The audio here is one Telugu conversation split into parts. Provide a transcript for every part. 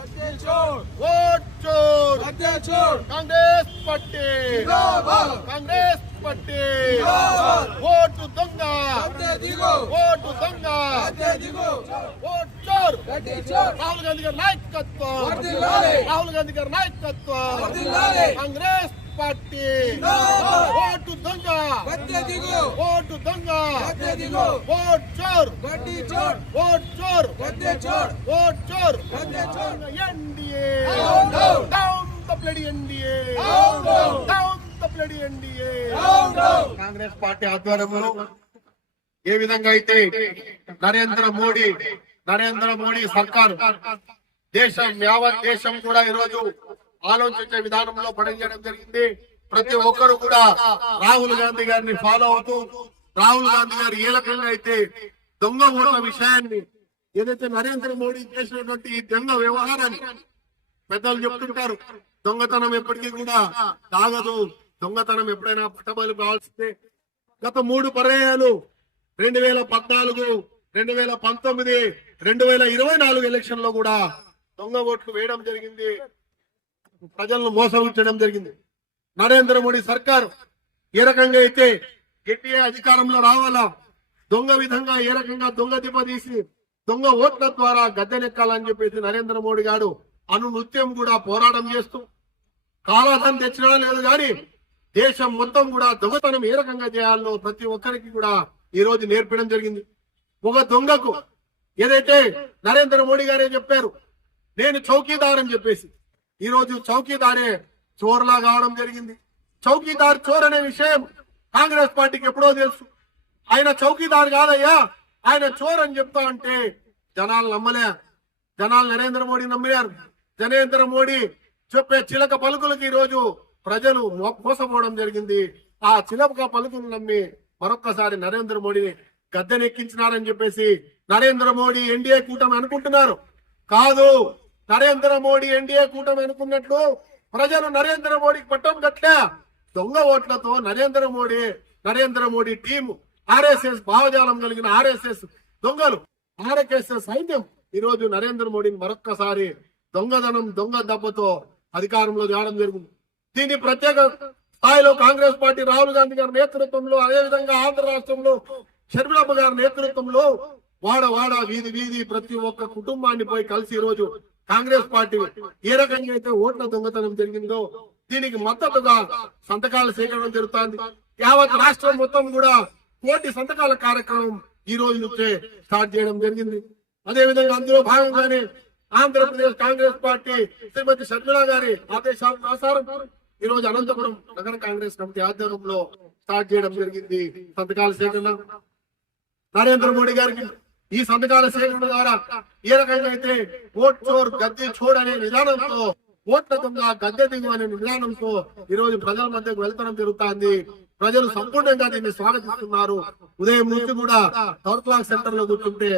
वोट चोर। Congress party Congress party vote दंगा वोट दंगा वोट चोर। राहुल गांधी का नायकत्व। राहुल गांधी का नायकत्व। कांग्रेस పట్టి ఓటు దొంగ. ఓటు దొంగ. ఓట్ చోర్. ఓట్ చోర్. ఓట్ చోర్. ఎన్డీఏ. డౌన్ చోర్ bloody NDA. Down Congress party ఆధ్వర్యంలో ఏ విధంగా అయితే నరేంద్ర మోడీ నరేంద్ర మోడీ సర్కార్ దేశం యావత్ దేశం కూడా ఈరోజు ఆలోచించే విధానంలో పనిచేయడం జరిగింది. ప్రతి ఒక్కరు కూడా రాహుల్ గాంధీ గారిని ఫాలో అవుతూ రాహుల్ గాంధీ గారు ఏ రకంగా అయితే దొంగ ఓట్ల విషయాన్ని ఏదైతే నరేంద్ర మోడీ చేసినటువంటి ఈ దొంగ వ్యవహారాన్ని పెద్దలు చెప్తుంటారు దొంగతనం ఎప్పటికీ కూడా తాగదు దొంగతనం ఎప్పుడైనా పట్టబయలు కావాల్సిందే. గత మూడు పర్యాయాలు రెండు వేల పద్నాలుగు రెండు వేల పంతొమ్మిది రెండు వేల ఇరవై నాలుగు ఎలక్షన్లో కూడా దొంగ ఓట్లు వేయడం జరిగింది. ప్రజలను మోసగించడం జరిగింది. నరేంద్ర మోడీ సర్కార్ ఏ రకంగా అయితే ఎన్డీఏ అధికారంలో రావాలా దొంగ విధంగా ఏ రకంగా దొంగ తీసి దొంగ ఓట్ల ద్వారా గద్దెనెక్కాలని చెప్పేసి నరేంద్ర మోడీ గారు అను నృత్యం కూడా పోరాటం చేస్తూ కాలాధం తెచ్చినా లేదు కానీ దేశం మొత్తం కూడా దొంగతనం ఏ రకంగా చేయాలో ప్రతి ఒక్కరికి కూడా ఈ రోజు నేర్పడం జరిగింది. ఒక దొంగకు ఏదైతే నరేంద్ర మోడీ గారే చెప్పారు నేను చౌకీదార్ అని చెప్పేసి ఈ రోజు చౌకీదారే చోర్లా కావడం జరిగింది. చౌకీదార్ చోర్ అనే విషయం కాంగ్రెస్ పార్టీకి ఎప్పుడో తెలుసు. ఆయన చౌకీదార్ కాదయ్యా ఆయన చోర్ అని చెప్తా అంటే జనాలు నమ్మలే జనాలు నరేంద్ర మోడీ నమ్మారు నరేంద్ర మోడీ చెప్పే చిలక పలుకులకి ఈ రోజు ప్రజలు మో- మోసపోవడం జరిగింది. ఆ చిలక పలుకులు నమ్మి మరొక్కసారి నరేంద్ర మోడీని గద్దెనెక్కించినారని చెప్పేసి నరేంద్ర మోడీ ఎన్డీఏ కూటమి అనుకుంటున్నారు. కాదు నరేంద్ర మోడీ ఎన్డీఏ కూటమి అనుకున్నట్లు ప్రజలు నరేంద్ర మోడీకి పట్టం కట్లే దొంగ ఓట్లతో నరేంద్ర మోడీ నరేంద్ర మోడీ టీం ఆర్ఎస్ఎస్ భావజాలం కలిగిన ఆర్ఎస్ఎస్ దొంగలు ఆర్ఎస్ఎస్ సైన్యం ఈ రోజు నరేంద్ర మోడీని మరొక్కసారి దొంగదనం దొంగ దెబ్బతో అధికారంలో తేవడం జరిగింది దీన్ని ప్రత్యేక స్థాయిలో కాంగ్రెస్ పార్టీ రాహుల్ గాంధీ గారి నేతృత్వంలో అదేవిధంగా ఆంధ్ర రాష్ట్రంలో షర్మిలమ్మ గారి నేతృత్వంలో వాడ వాడ వీధి వీధి ప్రతి ఒక్క కుటుంబాన్ని పోయి కలిసి ఈరోజు రోజు కాంగ్రెస్ పార్టీ ఏ రకంగా అయితే ఓట్ల దొంగతనం జరిగిందో దీనికి మద్దతుగా సంతకాల సేకరణ జరుగుతోంది. యావత్ రాష్ట్రం మొత్తం కూడా కోటి సంతకాల కార్యక్రమం ఈ రోజు నుంచే స్టార్ట్ చేయడం జరిగింది. అదే విధంగా అందులో భాగంగానే ఆంధ్రప్రదేశ్ కాంగ్రెస్ పార్టీ శ్రీమతి షర్మిల గారి ఆదేశాల ప్రసారం ఈ రోజు అనంతపురం నగర కాంగ్రెస్ కమిటీ ఆధ్వర్యంలో స్టార్ట్ చేయడం జరిగింది సంతకాల సేకరణ. నరేంద్ర మోడీ గారికి ఈ సంతకాల సేకరణ ద్వారా ఏ రకంగా అయితే ఓట్ చోర్ గద్దె చోర్ అనే విధానంతో ఓట్ల దొంగ గద్దె దిగు అనే విధానంతో ఈ రోజు ప్రజల మధ్యకు వెళ్తడం జరుగుతుంది. ప్రజలు సంపూర్ణంగా దీన్ని స్వాగతిస్తున్నారు. ఉదయం నుంచి కూడా టవర్ క్లాక్ సెంటర్లో కూర్చుంటే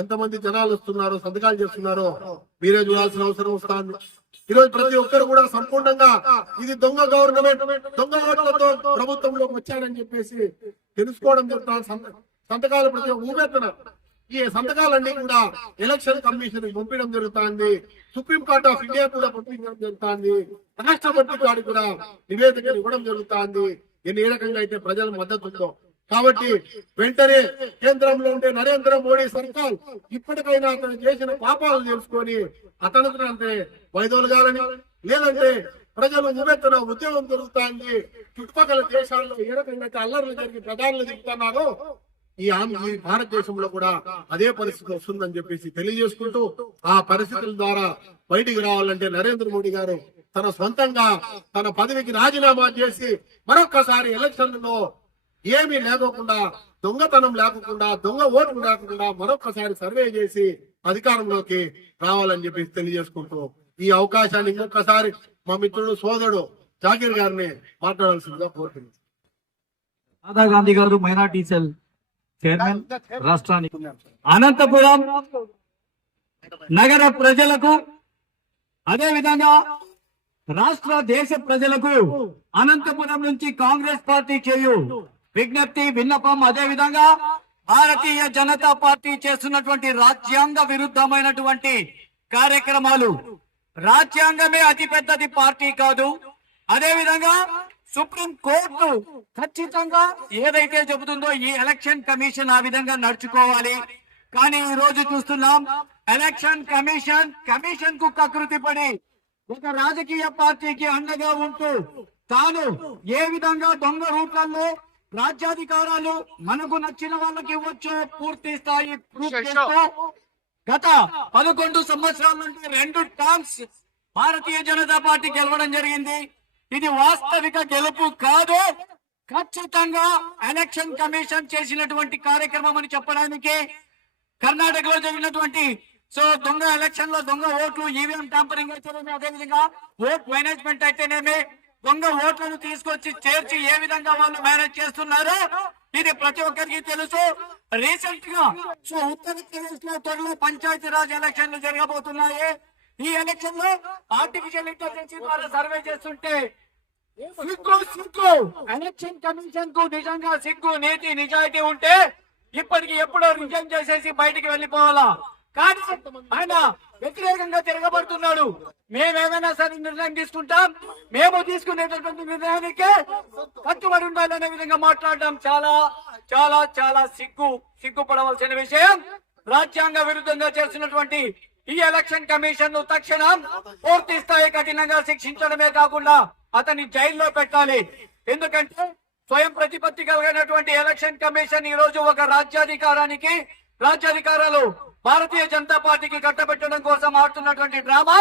ఎంతమంది జనాలు వస్తున్నారు సంతకాలు చేస్తున్నారో మీరే చూడాల్సిన అవసరం వస్తుంది. ఈ రోజు ప్రతి ఒక్కరు కూడా సంపూర్ణంగా ఇది దొంగ గవర్నమెంట్ దొంగ ఓట్లతో ప్రభుత్వంలోకి వచ్చారని చెప్పేసి తెలుసుకోవడం జరుగుతుంది. సంతకాలు ప్రతి ఊపెత్తున ఈ సంతకాలన్నీ కూడా ఎలక్షన్ కమిషన్ పంపించడం జరుగుతుంది. సుప్రీంకోర్టు ఆఫ్ ఇండియా కూడా పంపించడం జరుగుతుంది. రాష్ట్ర గారికి కూడా నివేదిక ఇవ్వడం జరుగుతుంది. ఏ రకంగా అయితే ప్రజల మద్దతు ఉందో కాబట్టి వెంటనే కేంద్రంలో ఉండే నరేంద్ర మోడీ సర్కార్ ఇప్పటికైనా అతను చేసిన పాపాలు తెలుసుకొని అతను అంటే వైదొలగాలని లేదంటే ప్రజలు ఉమెత్తున ఉద్యోగం దొరుకుతుంది. చుట్టుపక్కల దేశాల్లో ఏ రకంగా అయితే అల్లర్లు జరిగి ప్రధానులు దిగుతున్నారో ఈ ఈ భారతదేశంలో కూడా అదే పరిస్థితి వస్తుందని చెప్పేసి తెలియజేసుకుంటూ ఆ పరిస్థితుల ద్వారా బయటికి రావాలంటే నరేంద్ర మోడీ గారు తన సొంతంగా తన పదవికి రాజీనామా చేసి మరొక్కసారి ఎలక్షన్లలో ఏమీ లేకోకుండా దొంగతనం లేకుండా దొంగ ఓట్లు లేకుండా మరొక్కసారి సర్వే చేసి అధికారంలోకి రావాలని చెప్పేసి తెలియజేసుకుంటూ ఈ అవకాశాన్ని ఇంకొకసారి మా మిత్రుడు సోదరుడు జాకీర్ గారిని మాట్లాడాల్సిందిగా కోరుతున్నాను. రాధా గాంధీ గారు మైనార్టీ సెల్. చైర్మన్ రాష్ట్రానికి. అనంతపురం నగర ప్రజలకు అదే విధంగా రాష్ట్ర దేశ ప్రజలకు అనంతపురం నుంచి కాంగ్రెస్ పార్టీ చేయు విజ్ఞప్తి విన్నపం అదే విధంగా భారతీయ జనతా పార్టీ చేస్తున్నటువంటి రాజ్యాంగ విరుద్ధమైనటువంటి కార్యక్రమాలు. రాజ్యాంగమే అతిపెద్దది పార్టీ కాదు. అదే విధంగా సుప్రీం కోర్టు ఖచ్చితంగా ఏదైతే చెబుతుందో ఈ ఎలక్షన్ కమిషన్ ఆ విధంగా నడుచుకోవాలి. కానీ ఈ రోజు చూస్తున్నాం ఎలక్షన్ కమిషన్ కమిషన్కు కకృతి పడి ఒక రాజకీయ పార్టీకి అండగా ఉంటూ తాను ఏ విధంగా దొంగ రూట్లలో రాజ్యాధికారాలు మనకు నచ్చిన వాళ్ళకి ఇవ్వచ్చు పూర్తి స్థాయి గత పదకొండు సంవత్సరాల నుండి రెండు టర్మ్స్ భారతీయ జనతా పార్టీ గెలవడం జరిగింది. ఇది వాస్తవిక గెలుపు కాదు. ఖచ్చితంగా ఎలక్షన్ కమిషన్ చేసినటువంటి కార్యక్రమం అని చెప్పడానికి కర్ణాటకలో జరిగినటువంటి సో దొంగ ఎలక్షన్లో దొంగ ఓట్లు ఈవీఎం టాంపరింగ్ అయితేనేమి అదే విధంగా ఓట్ మేనేజ్మెంట్ అయితేనేమి దొంగ ఓట్లను తీసుకొచ్చి చేర్చి ఏ విధంగా వాళ్ళు మేనేజ్ చేస్తున్నారో ఇది ప్రతి ఒక్కరికి తెలుసు. రీసెంట్గా సో ఉత్తరప్రదేశ్లో త్వరలో పంచాయతీ రాజ్ ఎలక్షన్లు జరగబోతున్నాయి. ఈ ఎలక్షన్లో ఆర్టిఫిషియల్ ఇంటెలిజెన్స్ ద్వారా సర్వే చేస్తుంటే సిగ్గు సిగ్గు. ఎలక్షన్ కమిషన్కు నిజంగా సిగ్గు నీతి నిజాయితీ ఉంటే ఇప్పటికి ఎప్పుడో రిజైన్ చేసేసి బయటికి వెళ్ళిపోవాలా? కానీ ఆయన వ్యతిరేకంగా తిరగబడుతున్నాడు. మేమేమైనా సరే నిర్ణయం తీసుకుంటాం. మేము తీసుకునేటటువంటి నిర్ణయానికి కట్టుబడి ఉండాలనే విధంగా మాట్లాడడం చాలా చాలా చాలా సిగ్గు సిగ్గుపడవలసిన విషయం. రాజ్యాంగ విరుద్ధంగా చేస్తున్నటువంటి ఈ ఎలక్షన్ కమిషన్ను తక్షణం పూర్తి స్థాయి కఠినంగా శిక్షించడమే కాకుండా అతన్ని జైల్లో పెట్టాలి. ఎందుకంటే స్వయం ప్రతిపత్తి కలిగినటువంటి ఎలక్షన్ కమిషన్ ఈ రోజు ఒక రాజ్యాధికారానికి రాజ్యాధికారాలు భారతీయ జనతా పార్టీకి కట్టబెట్టడం కోసం ఆడుతున్నటువంటి డ్రామా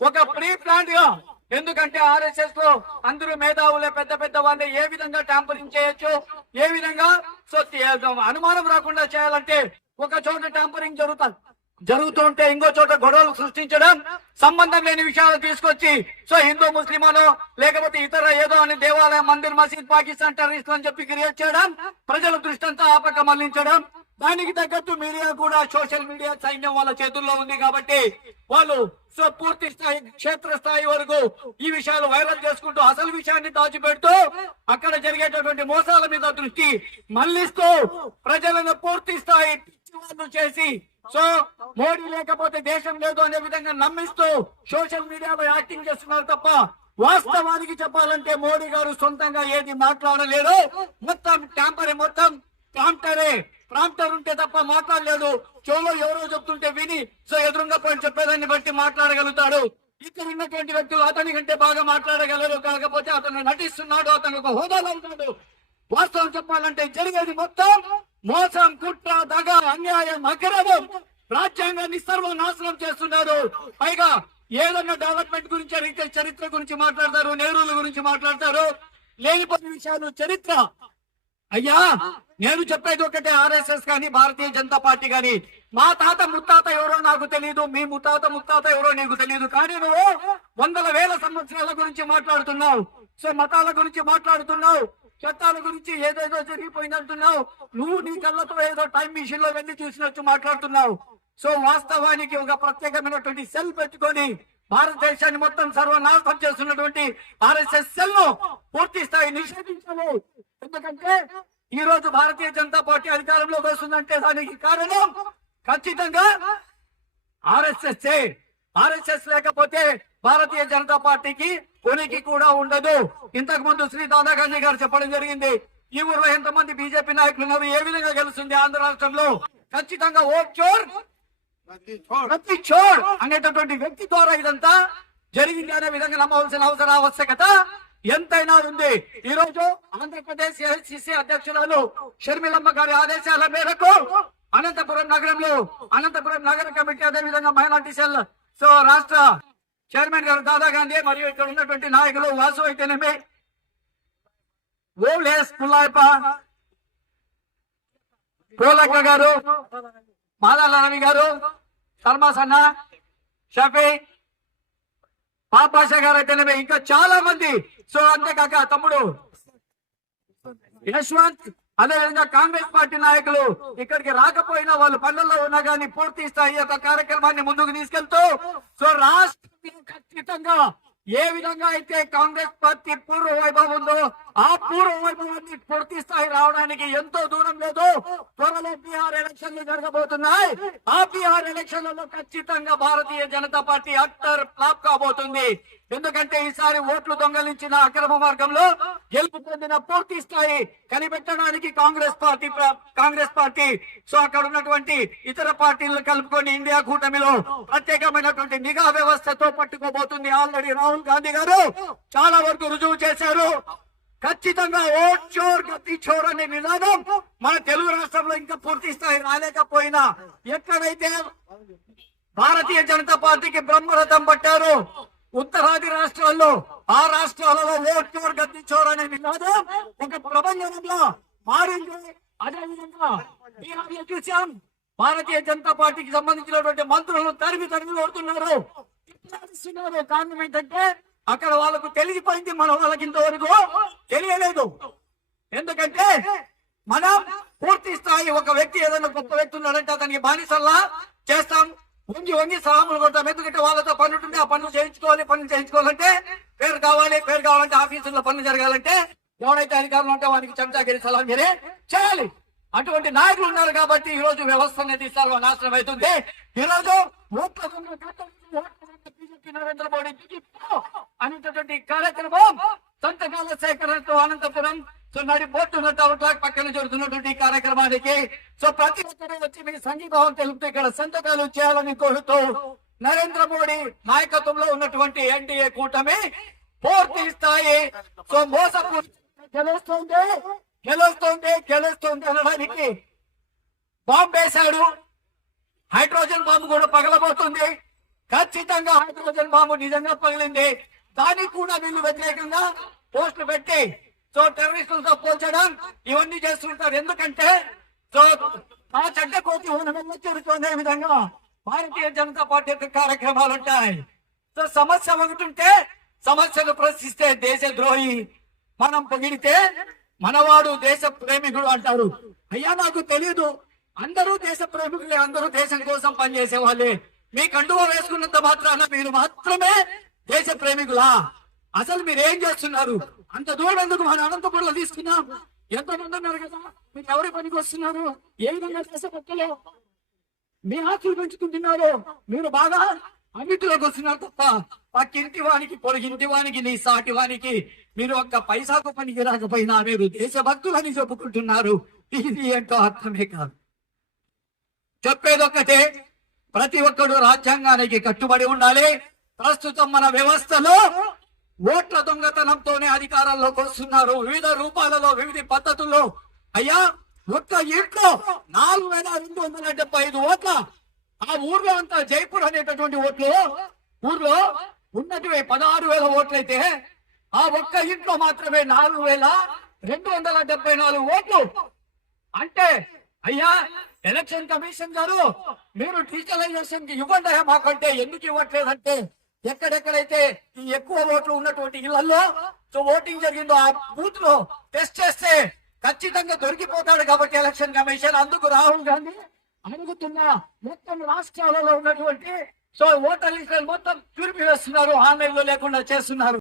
ఒక ప్రీ ప్లాన్గా. ఎందుకంటే ఆర్ఎస్ఎస్లో అందరూ మేధావులే పెద్ద పెద్ద వాళ్ళే ఏ విధంగా ట్యాంపరింగ్ చేయొచ్చు ఏ విధంగా సో అనుమానం రాకుండా చేయాలంటే ఒక చోట ట్యాంపరింగ్ జరుగుతుంది. జరుగుతుంటే ఇంకో చోట గొడవలు సృష్టించడం సంబంధం లేని విషయాలు తీసుకొచ్చి సో హిందూ ముస్లిమాలు లేకపోతే ఇతర ఏదో అని దేవాలయం మందిర్ మసీద్ పాకిస్తాన్ టెర్రరిస్ట్ అని చెప్పి క్రియేట్ చేయడం ప్రజల దృష్టి అంతా ఆపక మళ్ళించడం దానికి తగ్గట్టు మీడియా కూడా సోషల్ మీడియా సైన్యం వాళ్ళ చేతుల్లో ఉంది కాబట్టి వాళ్ళు సో పూర్తి స్థాయి క్షేత్ర స్థాయి వరకు ఈ విషయాలు వైరల్ చేసుకుంటూ అసలు విషయాన్ని దాచిపెడుతూ అక్కడ జరిగేటటువంటి మోసాల మీద దృష్టి మళ్ళిస్తూ ప్రజలను పూర్తి స్థాయి పిచ్చి చేసి. సో మోడీ లేకపోతే దేశం లేదు అనే విధంగా నమ్మిస్తూ సోషల్ మీడియాలో యాక్టింగ్ చేస్తున్నారు తప్ప వాస్తవానికి చెప్పాలంటే మోడీ గారు సొంతంగా ఏది మాట్లాడలేరు. మొత్తం ట్యాంపరే మొత్తం ప్రాంప్టరే. ప్రాంప్టర్ ఉంటే తప్ప మాట్లాడలేదు. చెవులో ఎవరో చెప్తుంటే విని సో ఎదురుగా పోయి చెప్పేదాన్ని బట్టి మాట్లాడగలుగుతాడు. ఇక్కడ ఉన్నటువంటి వ్యక్తులు అతని కంటే బాగా మాట్లాడగలరు. కాకపోతే అతను నటిస్తున్నాడు. అతను ఒక హోదాలో ఉన్నాడు వాస్తవం చెప్పాలంటే జరిగేది మొత్తం మోసం కుట్ర దగ అన్యాయం అక్రమం. రాజ్యాంగాన్ని సర్వనాశనం చేస్తున్నారు. పైగా ఏదన్నా డెవలప్మెంట్ గురించి అడిగితే చరిత్ర గురించి మాట్లాడతారు నెహ్రూల గురించి మాట్లాడతారు. లేనిపోయిన విషయాలు చరిత్ర. అయ్యా నేను చెప్పేది ఒకటే ఆర్ఎస్ఎస్ కానీ భారతీయ జనతా పార్టీ కానీ మా తాత ముత్తాత ఎవరో నాకు తెలియదు మీ ముత్తాత ముత్తాత ఎవరో నీకు తెలియదు కానీ నువ్వు వందల వేల సంవత్సరాల గురించి మాట్లాడుతున్నావు. సో మతాల గురించి మాట్లాడుతున్నావు. చట్టాల గురించి ఏదేదో జరిగిపోయిందంటున్నావు నువ్వు నీ కళ్ళతో ఏదో టైం మిషన్లో వెళ్ళి చూసినట్టు మాట్లాడుతున్నావు. సో వాస్తవానికి ఒక ప్రత్యేకమైనటువంటి సెల్ పెట్టుకొని భారతదేశాన్ని మొత్తం సర్వనాశనం చేస్తున్నటువంటి ఆర్ఎస్ఎస్ సెల్ను పూర్తి స్థాయి నిషేధించాలి ఎందుకంటే ఈ రోజు భారతీయ జనతా పార్టీ అధికారంలోకి వస్తుందంటే దానికి కారణం ఖచ్చితంగా ఆర్ఎస్ఎస్ ఆర్ఎస్ఎస్ లేకపోతే భారతీయ జనతా పార్టీకి ఉనికి కూడా ఉండదు. ఇంతకు ముందు శ్రీ దాదా గాంధీ గారు చెప్పడం జరిగింది. ఈ ఊర్లో ఎంతమంది బీజేపీ నాయకులు ఉన్నారు? ఏ విధంగా గెలుస్తుంది ఆంధ్ర రాష్ట్రంలో? ఖచ్చితంగా ఓట్ చోర్ ప్రతి చోర్. అనేటటువంటి వ్యక్తి ద్వారా ఇదంతా జరిగింది అనే విధంగా నమ్మవలసిన అవసర ఆవశ్యకత ఎంతైనా ఉంది. ఈ రోజు ఆంధ్రప్రదేశ్ ఏఐసిసి అధ్యక్షురాలు షర్మిలమ్మ గారి ఆదేశాల మేరకు అనంతపురం నగరంలో అనంతపురం నగర కమిటీ అదే విధంగా మైనార్టీ సెల్ సో రాష్ట్ర చైర్మన్ గారు దాదా గాంధీ మరియు ఇక్కడ ఉన్నటువంటి నాయకులు వాసు అయితేనేమి ఓలేస్ పుల్లాయప్ప పోలక్క గారు మాదాల రవి గారు శర్మా సన్న షఫీ పాపాషా గారు అయితేనేమి. ఇంకా చాలా మంది. సో అంతేకాక తమ్ముడు యశ్వంత్ అదే విధంగా కాంగ్రెస్ పార్టీ నాయకులు ఇక్కడికి రాకపోయినా వాళ్ళు పనుల్లో ఉన్నా కానీ పూర్తి స్థాయి యొక్క కార్యక్రమాన్ని ముందుకు తీసుకెళ్తూ సో రాష్ట్ర ఖచ్చితంగా ఏ విధంగా అయితే కాంగ్రెస్ పార్టీ పూర్వ వైభవం ఉందో ఆ పూర్వ వైభవాన్ని పూర్తి స్థాయి రావడానికి ఎంతో దూరం లేదు. త్వరలో బీహార్ ఎలక్షన్లు జరగబోతున్నాయి. ఆ బీహార్ ఎలక్షన్లలో ఖచ్చితంగా భారతీయ జనతా పార్టీ అక్టర్ ఫ్లాప్ కాబోతుంది. ఎందుకంటే ఈసారి ఓట్లు దొంగలించిన అక్రమ మార్గంలో గెలుపు పొందిన పూర్తి స్థాయి కనిపెట్టడానికి Congress party Congress party. So అక్కడ ఉన్నటువంటి ఇతర పార్టీలను కలుపుకొని ఇండియా కూటమిలో ప్రత్యేకమైనటువంటి నిఘా వ్యవస్థతో పట్టుకోబోతుంది ఆల్రెడీ రాహుల్ గాంధీ గారు. చాలా వరకు రుజువు చేశారు. ఖచ్చితంగా ఓట్ చోర్ గతి చోర్ అనే నినాదం మన తెలుగు రాష్ట్రంలో ఇంకా పూర్తి స్థాయి రాలేకపోయినా ఎక్కడైతే భారతీయ జనతా పార్టీకి బ్రహ్మరథం పట్టారు ఉత్తరాది రాష్ట్రాల్లో ఆ రాష్ట్రాలలో ఓట్ చోర్ గతి చోర్ అనే నినాదం ఒక ప్రపంచంలో మారింది. అదేవిధంగా బీహార్లో చూసాం భారతీయ జనతా పార్టీకి సంబంధించినటువంటి మంత్రులు తరిమి తరిమి కొడుతున్నారు. కారణం ఏంటంటే అక్కడ వాళ్ళకు తెలిసిపోయింది మన వాళ్ళకి ఇంతవరకు. తెలియలేదు. ఎందుకంటే మనం పూర్తి స్థాయి ఒక వ్యక్తి ఏదైనా గొప్ప వ్యక్తి ఉన్నాడంటే అతనికి బానిసల్లా చేస్తాం. వంగి వంగి సలాములు కొడతాం. ఎందుకంటే వాళ్ళతో పని ఉంటుంది. ఆ పనులు చేయించుకోవాలి పనులు చేయించుకోవాలంటే పేరు కావాలి. పేరు కావాలంటే ఆఫీసుల్లో పనులు జరగాలంటే ఎవరైతే అధికారులు ఉంటే వానికి చెంచాగిరి సలాం మీరే చేయాలి. అటువంటి నాయకులు ఉన్నారు కాబట్టి ఈ రోజు వ్యవస్థ అనేది సర్వనాశనం అవుతుంది. ఈ రోజు ఓట్ల నరేంద్ర మోడీ దిగిపో అనేటటువంటి కార్యక్రమం సంతకాల సేకరణతో అనంతపురం సో నడి పోర్టున్న టవర్ ట్రాక్ పక్కన జరుగుతున్నటువంటి కార్యక్రమానికి. సో ప్రతి ఒక్కరూ వచ్చి మీ సంఘీభావం తెలుపుతూ ఇక్కడ సంతకాలు చేయాలని కోరుతూ నరేంద్ర మోడీ నాయకత్వంలో ఉన్నటువంటి ఎన్డీఏ కూటమి పూర్తి స్థాయి సో మోసపూర్ గెలుస్తుంది గెలుస్తుంది గెలుస్తుంది అనడానికి బాంబు వేశాడు హైడ్రోజన్ బాంబు కూడా పగలబోతుంది ఖచ్చితంగా హైడ్రోజన్ బాంబు నిజంగా పగిలింది. దానికి కూడా వీళ్ళు వ్యతిరేకంగా పోస్టులు పెట్టి సో టెర్రరిస్టులతో పోల్చడం ఇవన్నీ చేస్తుంటారు. ఎందుకంటే సో ఆ చెడ్డ కోతి ఉన్న జరుగుతుంది విధంగా. భారతీయ జనతా పార్టీ యొక్క కార్యక్రమాలు ఉంటాయి. సో సమస్య ఒకటి ఉంటే సమస్యను ప్రశ్నిస్తే దేశ ద్రోహి మనం పొగిడితే మనవాడు దేశ ప్రేమికుడు అంటారు. అయ్యా నాకు తెలియదు అందరూ దేశ ప్రేమికులే అందరూ దేశం కోసం పనిచేసే వాళ్ళే మీ కండువ వేసుకున్నంత మాత్రాన మీరు మాత్రమే దేశ ప్రేమికులా. అసలు మీరు ఏం చేస్తున్నారు? అంత దూరం ఎందుకు మన అనంతపురంలో తీసుకున్నాం? ఎంతమంది ఉన్నారు కదా? మీరు ఎవరి పనికి వస్తున్నారు? ఏ విధంగా దేశ భక్తులు మీ ఆస్తులు పెంచుకుంటున్నారు. మీరు బాగా అన్నిటిలోకి వస్తున్నారు తప్ప పక్కింటి వానికి పొరుగింటి వానికి నీ సాటి వానికి మీరు ఒక్క పైసాకు పనికి రాకపోయినా మీరు దేశభక్తులని చెప్పుకుంటున్నారు. ఇది ఏంటో అర్థమే కాదు. చెప్పేదొక్కటే ప్రతి ఒక్కడు రాజ్యాంగానికి కట్టుబడి ఉండాలి. ప్రస్తుతం మన వ్యవస్థలో ఓట్ల దొంగతనంతోనే అధికారంలోకి వస్తున్నారు. వివిధ రూపాలలో వివిధ పద్ధతుల్లో. అయ్యా ఒక్క ఇంట్లో నాలుగు వేల రెండు వందల డెబ్బై ఐదు ఓట్ల. ఆ ఊర్లో అంతా జైపూర్ అనేటటువంటి ఓట్లు. ఊర్లో ఉన్నటువంటి పదహారు వేల ఓట్లయితే ఆ ఒక్క ఇంట్లో మాత్రమే నాలుగు వేల రెండు వందల డెబ్బై నాలుగు ఓట్లు. అంటే అయ్యా ఎలక్షన్ కమిషన్ గారు మీరు డిజిటలైజేషన్కి ఇవ్వండి మాకంటే ఎందుకు ఇవ్వట్లేదంటే ఎక్కడెక్కడైతే ఈ ఎక్కువ ఓట్లు ఉన్నటువంటి ఇళ్ళలో సో ఓటింగ్ జరిగిందో ఆ బూత్లో టెస్ట్ చేస్తే ఖచ్చితంగా దొరికిపోతాడు కాబట్టి ఎలక్షన్ కమిషన్. అందుకు రాహుల్ గాంధీ అడుగుతున్న మొత్తం రాష్ట్రాలలో ఉన్నటువంటి సో ఓటర్ లిస్టులు మొత్తం చూపి వేస్తున్నారు ఆన్లైన్లో లేకుండా చేస్తున్నారు.